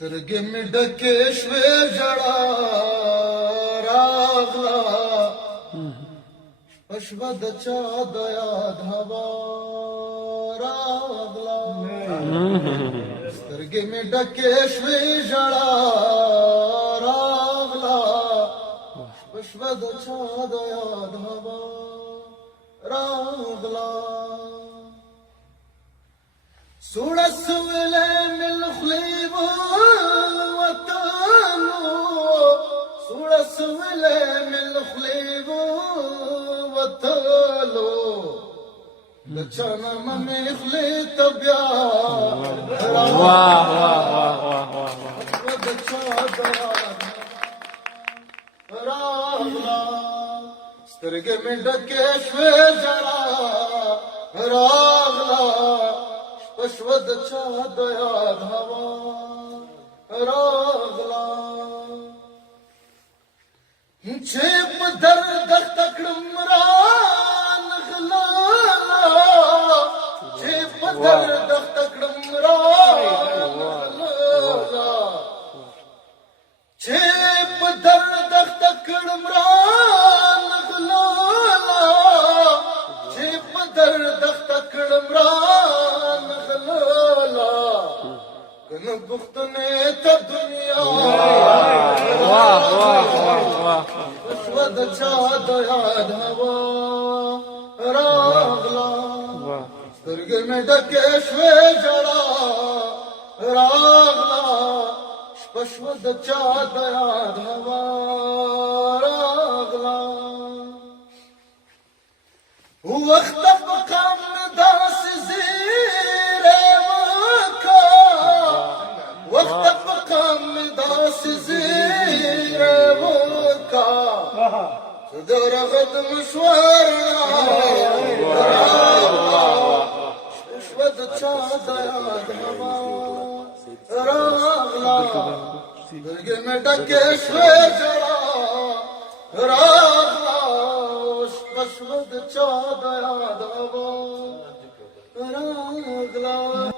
سترګې مې ډکې شوې ژړا راغله شپه د چا د یاد هوا راغله سترګې مې ډکې شوې ژړا راغله شپه د چا د یاد هوا راغله سوړه سویلې مې له خولې ووتلو سوړه سویلې مې له خولې ووتلو د چا نامه مې خولې ته بیا د چا د یاد راغله سترګې مې ډکې شوې ژړا راغله شپه د چا د یاد هوا راغله چې په درد دښته کړم رانغله چې په درد دښته کړم رانغله چې په درد دښته کړم رانغله چې په درد دښته کړم کنه بختنه ته دنیا شوه د چا د یاد هوا راغله سترګې مې ډکې شوې ژړا راغله شپه شوه د چا د یاد هوا راغله وخت په قام داسې زیری وقت فقام داسې زیری وکړه د رغد مشوار شوه د چا د یاد هوا راغله سترګې مې ډکې شوې ژړا راغله شوه د چا د یاد هوا راغله